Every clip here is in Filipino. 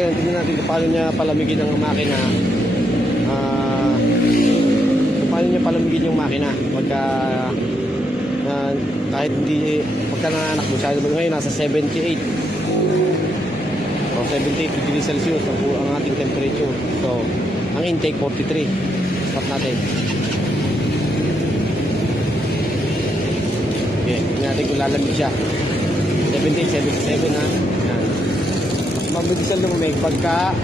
ngayon, tignan natin kung paano niya palamigin ang makina. Kung paano niya palamigin yung makina pagka kahit hindi, pagka nanganak mo siya. Ngayon nasa 78 o 78 degrees Celsius ang ating temperature. So ang intake 43. Stop natin. Okay, tignan natin kung lalamig siya. 78, 77 ha. Yan. Mabilis siya lumamig pagka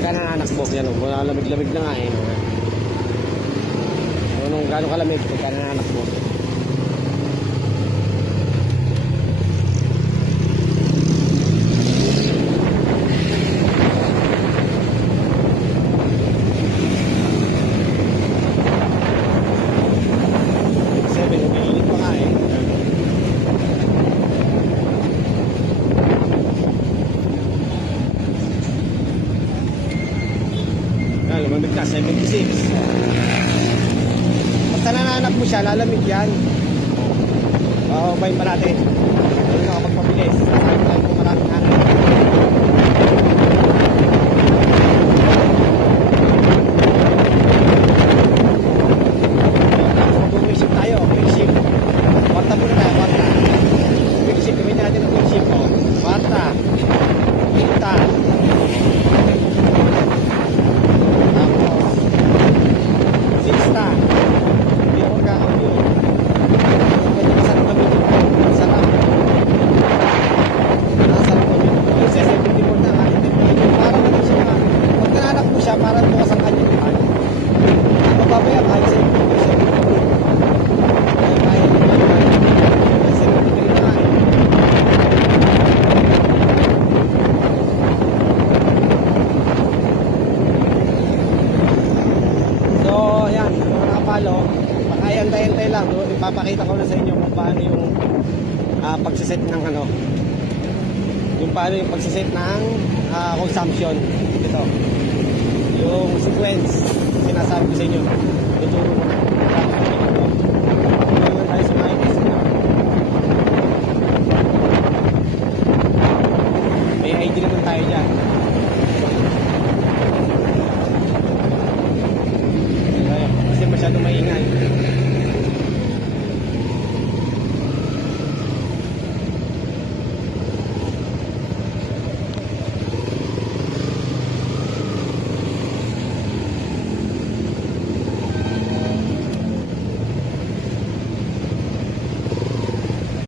nananakbo. Yan o, lamig-lamig na nga eh. Gano'ng kalamig pagka nananakbo. Lumamig na, 76. Basta nananap mo siya, lalamig yan. Bayin pa natin. Ayun na kapag mabilis. Tayo kung maraming hanap. Quick shift tayo, quick shift. Kwarta muna tayo, kwarta. Quick shift, gawin natin ang quick shift. Kwarta. Quinta. Sixta. Hindi ako magkakauyo. Masarap kami dito. Masarap. Masarap kami dito. Yung sa 74 na ating temperature. Parang ano siya. Pag nananak mo siya, parang bukas ang kanyang ipan. Mababaya kahit sa 73. Kahit 73 na. Pakayantay-antay lang. Ipapakita ko na sa inyo kung paano yung pagsiset ng yung paano yung pagsiset ng consumption. Ito yung sequence sinasabi ko sa inyo. Tuturo ko na